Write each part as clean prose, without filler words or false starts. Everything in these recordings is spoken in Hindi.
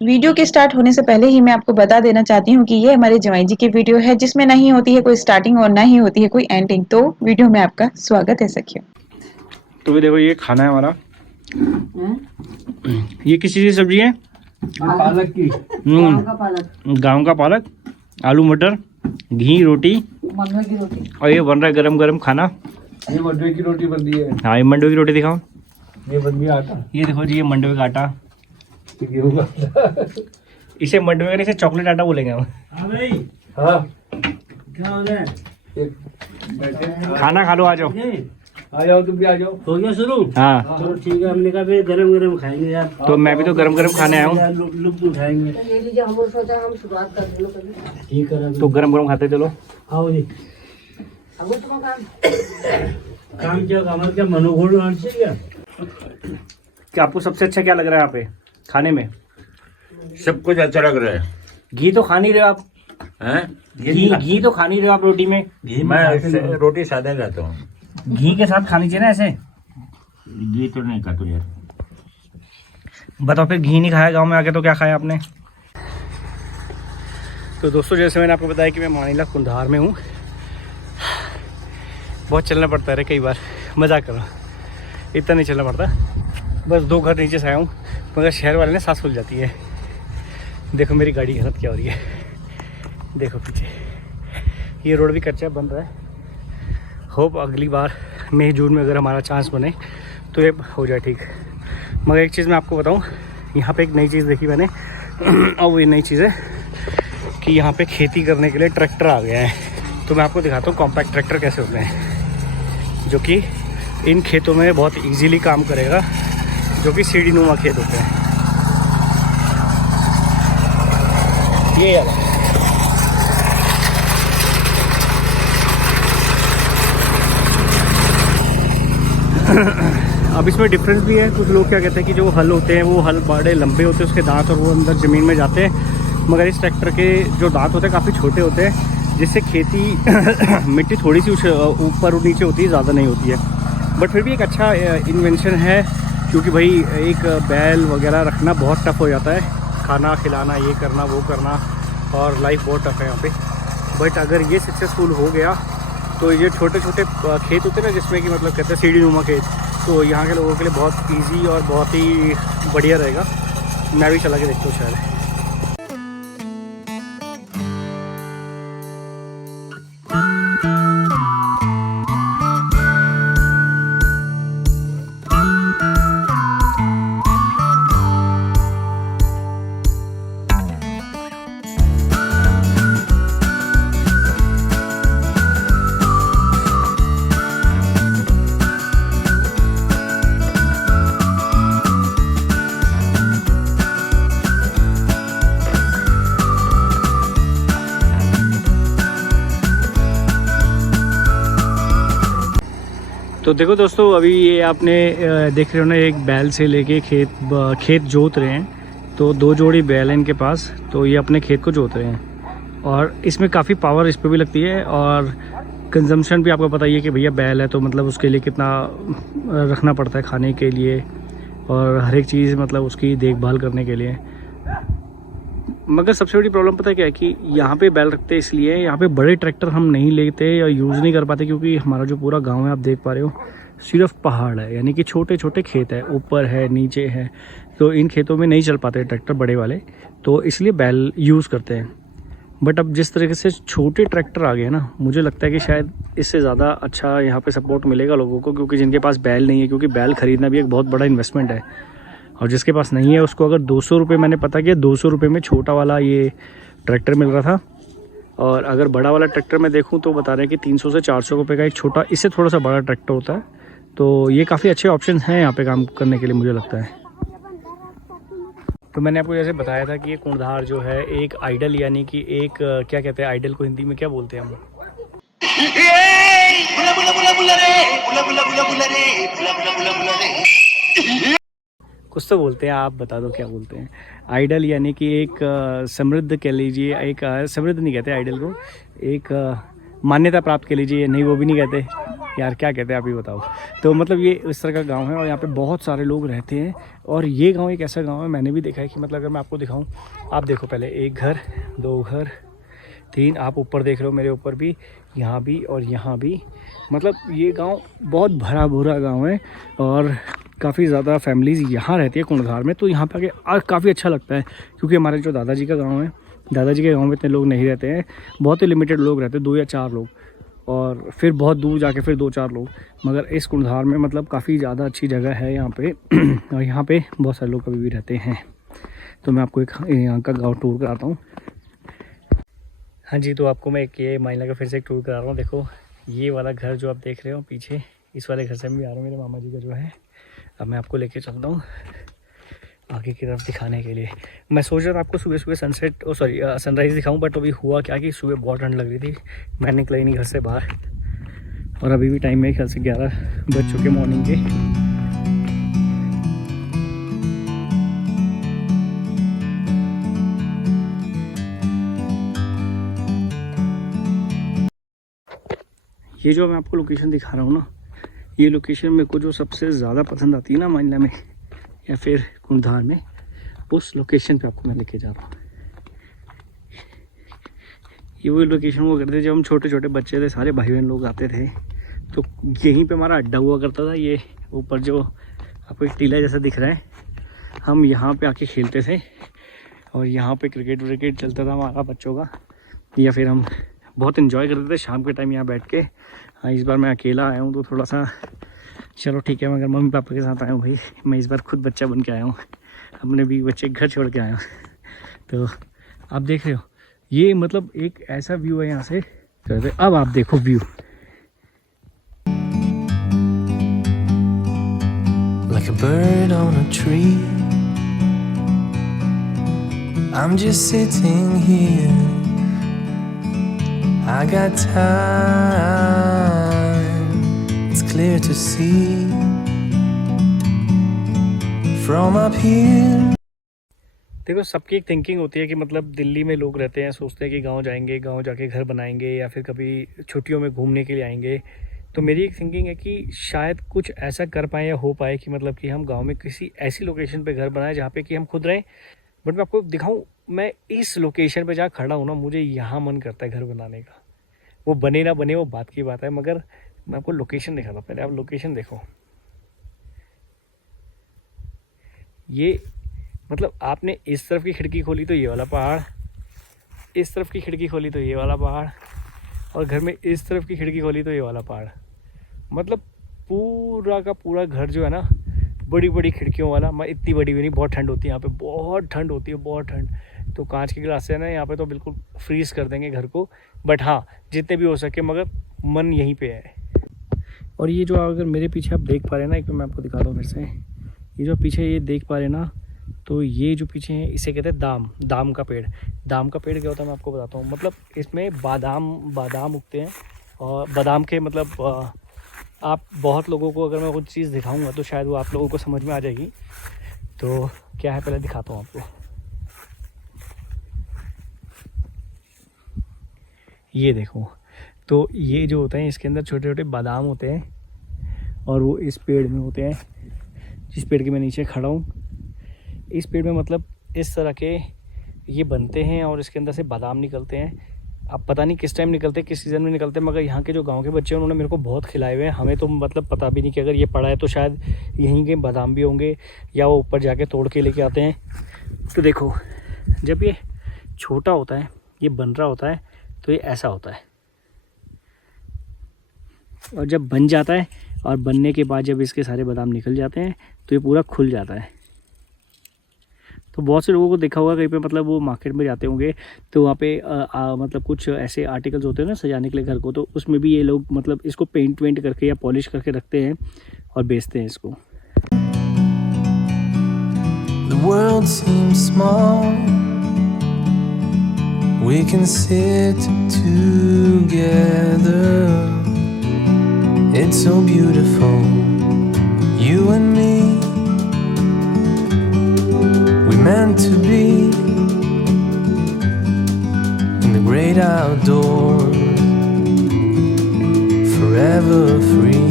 वीडियो के स्टार्ट होने से पहले ही मैं आपको बता देना चाहती हूँ कि ये हमारे जवाई जी की वीडियो है जिसमें नहीं होती है कोई स्टार्टिंग और ना ही होती है कोई एंडिंग। तो वीडियो में आपका स्वागत है सखियों। तो भी देखो ये खाना है हमारा। ये किस चीज़ की सब्जी है? पालक की। गाँव का पालक, आलू मटर, घी, रोटी मंडवे की रोटी। और ये बन रहा है गरम गरम खाना। ये मंडवे की रोटी बन रही है। हाँ, ये मंडवे की रोटी दिखाओ। ये बन गया आटा। ये देखो जी, ये मंडवे का आटा। गेहूं का। इसे मंडवे का नहीं, इसे चॉकलेट आटा बोलेंगे हम। हाँ भाई। हाँ। क्या हो रहा है? खाना खा लो, आ जाओ। आ जाओ, तुम भी आ जाओ। हो गया शुरू? हाँ चलो ठीक है, हमने कहा फिर गरम गरम खाएंगे यार। तो मैं भी तो गरम गरम खाने आया हूँ। लुत्फ उठाएंगे। ये लीजिए, हम सोचा हम शुरुआत कर दें कभी। ठीक है तो गरम गरम खाते चलो। आओ जी। अब तो काम क्या, हमारा क्या मनोबल बढ़ गया? क्या आपको सबसे अच्छा क्या लग रहा है यहाँ पे खाने में? सब कुछ अच्छा लग रहा है। घी तो खा नहीं रहे हो आप? हैं? घी तो खा नहीं रहे हो आप रोटी में? मैं रोटी सादा खाता हूँ। घी के साथ खानी चाहिए ना ऐसे। घी तो नहीं खाता यार। बताओ फिर, घी नहीं खाया गांव में आके तो क्या खाया आपने? तो दोस्तों, जैसे मैंने आपको बताया कि मैं मानीला कुंधार में हूँ। बहुत चलना पड़ता है रे कई बार, मजाक करो, इतना नहीं चलना पड़ता। बस 2 घर नीचे से आया हूँ, मगर शहर वाले ने सांस फूल जाती है। देखो मेरी गाड़ी की हालत क्या हो रही है, देखो पीछे। ये रोड भी कच्चा बन रहा है। होप अगली बार मई जून में अगर हमारा चांस बने तो ये हो जाए ठीक। मगर एक चीज़ मैं आपको बताऊँ, यहाँ पे एक नई चीज़ देखी मैंने और वो ये नई चीज़ है कि यहाँ पे खेती करने के लिए ट्रैक्टर आ गया है। तो मैं आपको दिखाता हूँ कॉम्पैक्ट ट्रैक्टर कैसे होते हैं, जो कि इन खेतों में बहुत इजीली काम करेगा, जो कि सीढ़ी नुमा खेत होते हैं। ये यार अब इसमें डिफरेंस भी है। कुछ लोग क्या कहते हैं कि जो हल होते हैं वो हल बड़े लंबे होते हैं उसके दांत, और वो अंदर ज़मीन में जाते हैं। मगर इस ट्रैक्टर के जो दांत होते हैं काफ़ी छोटे होते हैं, जिससे खेती मिट्टी थोड़ी सी ऊपर और नीचे होती है, ज़्यादा नहीं होती है। बट फिर भी एक अच्छा इन्वेंशन है, क्योंकि भाई एक बैल वगैरह रखना बहुत टफ हो जाता है, खाना खिलाना, ये करना वो करना, और लाइफ बहुत टफ है यहाँ पे। बट अगर ये सक्सेसफुल हो गया तो ये छोटे छोटे खेत होते हैं ना, जिसमें कि मतलब कहते हैं सीढ़ी नुमा खेत, तो यहाँ के लोगों के लिए बहुत ईजी और बहुत ही बढ़िया रहेगा। मैं भी चला के देखता हूँ शायद। तो देखो दोस्तों, अभी ये आपने देख रहे हो ना, एक बैल से लेके खेत जोत रहे हैं। तो 2 जोड़ी बैल हैं इनके पास, तो ये अपने खेत को जोत रहे हैं। और इसमें काफ़ी पावर इस पर भी लगती है, और कंजम्पशन भी आपको पता ही है कि भैया बैल है तो मतलब उसके लिए कितना रखना पड़ता है खाने के लिए, और हर एक चीज़ मतलब उसकी देखभाल करने के लिए। मगर सबसे बड़ी प्रॉब्लम पता है क्या है कि यहाँ पे बैल रखते हैं इसलिए, यहाँ पे बड़े ट्रैक्टर हम नहीं लेते या यूज़ नहीं कर पाते, क्योंकि हमारा जो पूरा गांव है आप देख पा रहे हो सिर्फ पहाड़ है, यानी कि छोटे छोटे खेत है, ऊपर है नीचे है। तो इन खेतों में नहीं चल पाते ट्रैक्टर बड़े वाले, तो इसलिए बैल यूज़ करते हैं। बट अब जिस तरीके से छोटे ट्रैक्टर आ गए ना, मुझे लगता है कि शायद इससे ज़्यादा अच्छा यहाँ पर सपोर्ट मिलेगा लोगों को, क्योंकि जिनके पास बैल नहीं है, क्योंकि बैल ख़रीदना भी एक बहुत बड़ा इन्वेस्टमेंट है। और जिसके पास नहीं है उसको अगर 200 रुपये, मैंने पता किया 200 रुपये में छोटा वाला ये ट्रैक्टर मिल रहा था। और अगर बड़ा वाला ट्रैक्टर मैं देखूं तो बता रहे हैं कि 300 से 400 रुपये का एक छोटा, इससे थोड़ा सा बड़ा ट्रैक्टर होता है। तो ये काफ़ी अच्छे ऑप्शन हैं यहाँ पे काम करने के लिए, मुझे लगता है। तो मैंने आपको जैसे बताया था कि ये कुंधार जो है एक आइडल, यानी कि एक क्या कहते हैं आइडल को हिंदी में क्या बोलते हैं हम? कुछ तो बोलते हैं, आप बता दो क्या बोलते हैं। आइडल यानी कि एक समृद्ध कह लीजिए, एक समृद्ध नहीं कहते आइडल को, एक मान्यता प्राप्त कर लीजिए, नहीं वो भी नहीं कहते यार, क्या कहते हैं आप ही बताओ। तो मतलब ये इस तरह का गांव है और यहाँ पे बहुत सारे लोग रहते हैं। और ये गांव एक ऐसा गांव है, मैंने भी देखा है कि मतलब अगर मैं आपको दिखाऊं, आप देखो पहले 1 घर 2 घर 3, आप ऊपर देख रहे हो मेरे ऊपर भी, यहाँ भी और यहाँ भी। मतलब ये गांव बहुत भरा भूरा गांव है और काफ़ी ज़्यादा फैमिलीज़ यहाँ रहती है कुंडधार में। तो यहाँ पे आके काफ़ी अच्छा लगता है, क्योंकि हमारे जो दादाजी का गाँव है, दादाजी के गाँव में इतने लोग नहीं रहते हैं, बहुत ही लिमिटेड लोग रहते हैं, 2 या 4 लोग, और फिर बहुत दूर जाके फिर 2-4 लोग। मगर इस कुंडधार में मतलब काफ़ी ज़्यादा अच्छी जगह है यहाँ पे और यहाँ पे बहुत सारे लोग कभी भी रहते हैं। तो मैं आपको एक यहाँ का गांव टूर कराता हूँ। हाँ जी, तो आपको मैं एक ये माइला का फिर से एक टूर करा रहा हूँ। देखो ये वाला घर जो आप देख रहे हो पीछे, इस वाले घर से मैं भी आ रहा हूँ, मेरे मामा जी का जो है। अब मैं आपको लेके चलता हूँ आगे की तरफ दिखाने के लिए। मैं सोच रहा था आपको सुबह सुबह सनराइज़ दिखाऊं, बट अभी हुआ क्या कि सुबह बहुत ठंड लग रही थी, मैं निकला ही नहीं घर से बाहर। और अभी भी टाइम मेरे ख्याल से 11 बज चुके मॉर्निंग के। ये जो मैं आपको लोकेशन दिखा रहा हूँ ना, ये लोकेशन मेरे को जो सबसे ज़्यादा पसंद आती है ना माइला में या फिर कुंडधार में, उस लोकेशन पे आपको मैं लेके जा रहा हूँ। ये वो लोकेशन हुआ करते जब हम छोटे छोटे बच्चे थे, सारे भाई बहन लोग आते थे, तो यहीं पे हमारा अड्डा हुआ करता था। ये ऊपर जो आपको एक टीला जैसा दिख रहा है, हम यहाँ पे आके खेलते थे और यहाँ पे क्रिकेट व्रिकेट चलता था हमारा बच्चों का, या फिर हम बहुत इन्जॉय करते थे शाम के टाइम यहाँ बैठ के। हाँ, इस बार मैं अकेला आया हूँ तो थोड़ा सा चलो ठीक है, मगर मम्मी पापा के साथ आया हूँ भाई। मैं इस बार खुद बच्चा बन के आया हूँ, अपने भी बच्चे घर छोड़ के आया हूँ। तो आप देख रहे हो ये मतलब एक ऐसा व्यू है यहाँ से। अब आप देखो view, like a bird on a tree. I'm just sitting here. I got time. It's clear to see from up here. देखो सबकी एक थिंकिंग होती है कि मतलब दिल्ली में लोग रहते हैं, सोचते हैं कि गांव जाएंगे, गांव जाके घर बनाएंगे या फिर कभी छुट्टियों में घूमने के लिए आएंगे। तो मेरी एक थिंकिंग है कि शायद कुछ ऐसा कर पाएँ या हो पाए कि मतलब कि हम गांव में किसी ऐसी लोकेशन पे घर बनाएं जहाँ पे कि हम खुद रहें। बट मैं आपको दिखाऊं, मैं इस लोकेशन पे जहाँ खड़ा हूँ ना, मुझे यहाँ मन करता है घर बनाने का। वो बने ना बने वो बात की बात है, मगर मैं आपको लोकेशन दिखाता हूँ। पहले आप लोकेशन देखो। ये मतलब आपने इस तरफ की खिड़की खोली तो ये वाला पहाड़, इस तरफ की खिड़की खोली तो ये वाला पहाड़, और घर में इस तरफ की खिड़की खोली तो ये वाला पहाड़। मतलब पूरा का पूरा घर जो है ना, बड़ी बड़ी खिड़कियों वाला। मैं इतनी बड़ी भी नहीं, बहुत ठंड होती है यहाँ पे, बहुत ठंड होती है, बहुत ठंड। तो कांच की गिलास है ना यहाँ पे, तो बिल्कुल फ्रीज़ कर देंगे घर को। बट हाँ, जितने भी हो सके, मगर मन यहीं पे है। और ये जो अगर मेरे पीछे आप देख पा रहे हैं ना, एक मैं आपको दिखा दूँ फिर से, ये जो पीछे ये देख पा रहे हैं ना, तो ये जो पीछे है इसे कहते हैं दाम का पेड़। दाम का पेड़ क्या होता है मैं आपको बताता हूँ। मतलब इसमें बादाम उगते हैं, और बादाम के मतलब आप बहुत लोगों को अगर मैं कुछ चीज़ दिखाऊंगा तो शायद वो आप लोगों को समझ में आ जाएगी। तो क्या है पहले दिखाता हूँ आपको। ये देखो, तो ये जो होते हैं इसके अंदर छोटे छोटे बादाम होते हैं, और वो इस पेड़ में होते हैं, जिस पेड़ के मैं नीचे खड़ा हूँ। इस पेड़ में मतलब इस तरह के ये बनते हैं और इसके अंदर से बादाम निकलते हैं। अब पता नहीं किस टाइम निकलते, किस सीज़न में निकलते, मगर यहाँ के जो गांव के बच्चे हैं उन्होंने मेरे को बहुत खिलाए हुए हैं। हमें तो मतलब पता भी नहीं कि अगर ये पड़ा है तो शायद यहीं के बादाम भी होंगे, या वो ऊपर जाके तोड़ के लेके आते हैं। तो देखो, जब ये छोटा होता है, ये बन रहा होता है, तो ये ऐसा होता है, और जब बन जाता है और बनने के बाद जब इसके सारे बादाम निकल जाते हैं तो ये पूरा खुल जाता है। तो बहुत से लोगों को देखा होगा कहीं पे, मतलब वो मार्केट में जाते होंगे तो वहाँ पे मतलब कुछ ऐसे आर्टिकल्स होते हैं ना सजाने के लिए घर को, तो उसमें भी ये लोग मतलब इसको पेंट वेंट करके या पॉलिश करके रखते हैं और बेचते हैं इसको। The world seems small. We can sit together. It's so beautiful, you and me. We meant to be in the great outdoors. free.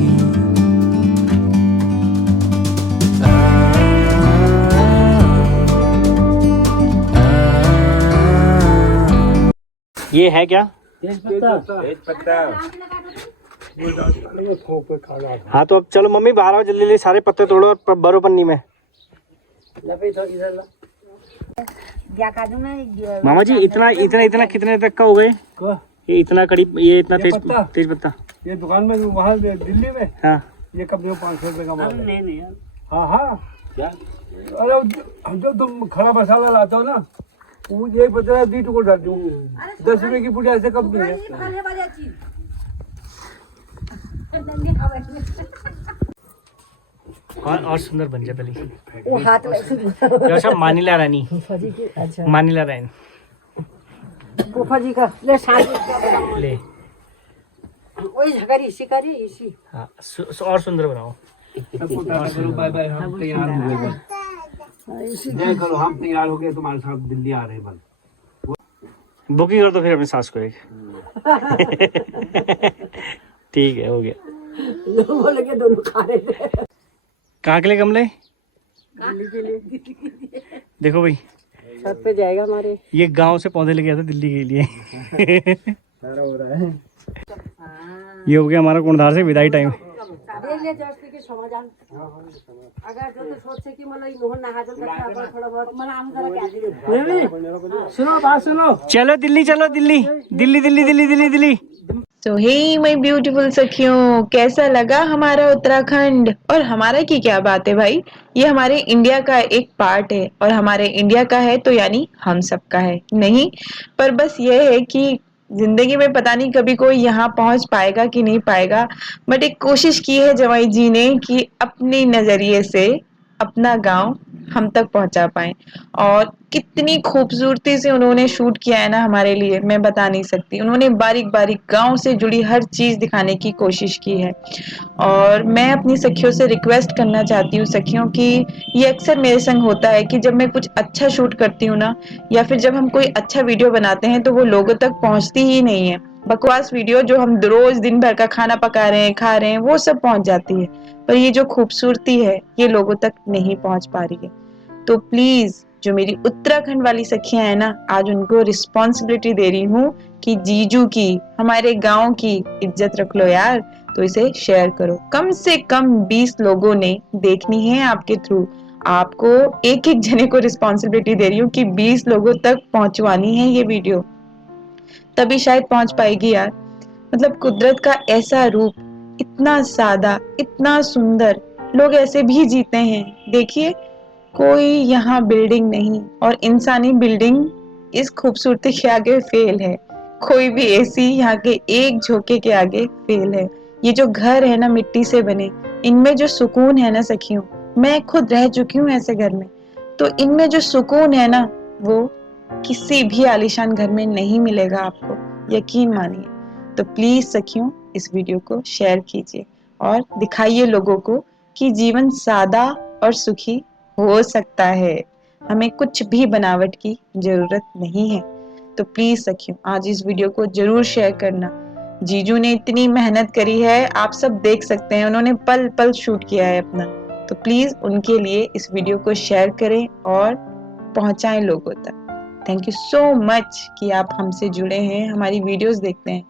ये है क्या? तेज पत्ता तेज पत्ता हाँ तो अब चलो मम्मी बाहर आओ जल्दी जल्दी, सारे पत्ते तोड़ो और भरो पन्नी में। लपेटो इधर ला मामा जी इतना इतना इतना कितने तक का हो गए? ये इतना करीब, ये इतना तेज तेज पत्ता ये दुकान में वहाँ दिल्ली में हाँ ये कम से कम 500 रुपए का माल है। नहीं हाँ हाँ क्या? अरे जब तुम खड़ा मसाला लाते हो ना वो एक पत्ता 2 टुकड़े डाल दूँ 10 रुपए की पूरी ऐसे कम नहीं है। और सुंदर बन जाए पहले। वो हाथ में अच्छा मानिला रानी, फूफा जी की अच्छा मानिला रानी फूफा जी का ले साथ ले। वही झगड़ी इसी करी इसी हाँ और सुंदर बनाओ। बाय बाय हम तैयार हो गए जय करो हम तैयार हो गए तुम्हारे साथ दिल्ली आ रहे हैं बस बुकिंग कर दो फिर अपनी सास को एक। ठीक है हो गया। लोग बोले के दोनों खा रहे थे कहाँ के लिए गमले? दिल्ली के लिए देखो भाई छत पे जाएगा हमारे। ये गांव से पौधे लेके आते दिल्ली के लिए। सारा हो रहा है। ये हो गया हमारा कुंडार से विदाई टाइम। देख ले जस्ट के समाधान अगर तो सोचे कि मतलब मोहन नहा जल का थोड़ा बहुत मन आम करा क्या सुनो बात सुनो चलो दिल्ली, चलो दिल्ली दिल्ली दिल्ली दिल्ली दिल्ली दिल्ली। तो हे माय ब्यूटीफुल सखियों, कैसा लगा हमारा उत्तराखंड? और हमारा की क्या बात है भाई, ये हमारे इंडिया का एक पार्ट है और हमारे इंडिया का है तो यानी हम सबका है नहीं। पर बस ये है कि जिंदगी में पता नहीं कभी कोई यहाँ पहुंच पाएगा कि नहीं पाएगा, बट एक कोशिश की है जवाई जी ने कि अपने नजरिए से अपना गांव हम तक पहुंचा पाए। और कितनी खूबसूरती से उन्होंने शूट किया है ना हमारे लिए, मैं बता नहीं सकती। उन्होंने बारीक बारीक गांव से जुड़ी हर चीज दिखाने की कोशिश की है। और मैं अपनी सखियों से रिक्वेस्ट करना चाहती हूँ सखियों कि ये अक्सर मेरे संग होता है कि जब मैं कुछ अच्छा शूट करती हूँ ना, या फिर जब हम कोई अच्छा वीडियो बनाते हैं तो वो लोगों तक पहुंचती ही नहीं है। बकवास वीडियो जो हम रोज दिन भर का खाना पका रहे हैं, खा रहे हैं, वो सब पहुंच जाती है, पर ये जो खूबसूरती है ये लोगों तक नहीं पहुंच पा रही है। तो प्लीज जो मेरी उत्तराखंड वाली सखियां हैं ना, आज उनको रिस्पॉन्सिबिलिटी दे रही हूँ कि जीजू की, हमारे गांव की इज्जत रख लो यार। तो इसे शेयर करो, कम से कम 20 लोगों ने देखनी है आपके थ्रू। आपको एक एक जने को रिस्पॉन्सिबिलिटी दे रही हूँ कि 20 लोगों तक पहुंचवानी है ये वीडियो, तभी शायद पहुंच पाएगी यार। मतलब कुदरत का ऐसा रूप, इतना सादा, इतना सुंदर, लोग ऐसे भी जीते हैं। देखिए कोई यहाँ बिल्डिंग नहीं, और इंसानी बिल्डिंग इस खूबसूरती के आगे फेल है। कोई भी एसी यहाँ के एक झोंके के आगे फेल है। ये जो घर है ना मिट्टी से बने, इनमें जो सुकून है ना सखियों, मैं खुद रह चुकी हूँ ऐसे घर में, तो इनमें जो सुकून है ना वो किसी भी आलीशान घर में नहीं मिलेगा आपको, यकीन मानिए। तो प्लीज सखियों इस वीडियो को शेयर कीजिए और दिखाइए लोगों को कि जीवन सादा और सुखी हो सकता है, हमें कुछ भी बनावट की जरूरत नहीं है। तो प्लीज सखियों आज इस वीडियो को जरूर शेयर करना। जीजू ने इतनी मेहनत करी है, आप सब देख सकते हैं, उन्होंने पल पल शूट किया है अपना। तो प्लीज उनके लिए इस वीडियो को शेयर करें और पहुंचाएं लोगों तक। थैंक यू सो मच कि आप हमसे जुड़े हैं, हमारी वीडियोस देखते हैं,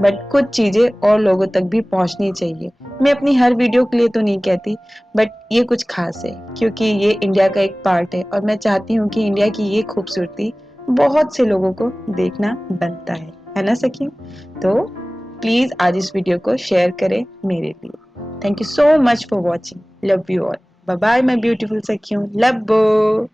बट कुछ चीजें और लोगों तक भी पहुंचनी चाहिए। मैं अपनी हर वीडियो के लिए तो नहीं कहती, बट ये कुछ खास है क्योंकि ये इंडिया का एक पार्ट है और मैं चाहती हूँ कि इंडिया की ये खूबसूरती बहुत से लोगों को देखना बनता है ना सखी? तो प्लीज आज इस वीडियो को शेयर करें मेरे लिए। Thank you so much for watching, love you all, bye bye my beautiful सखियों, लव।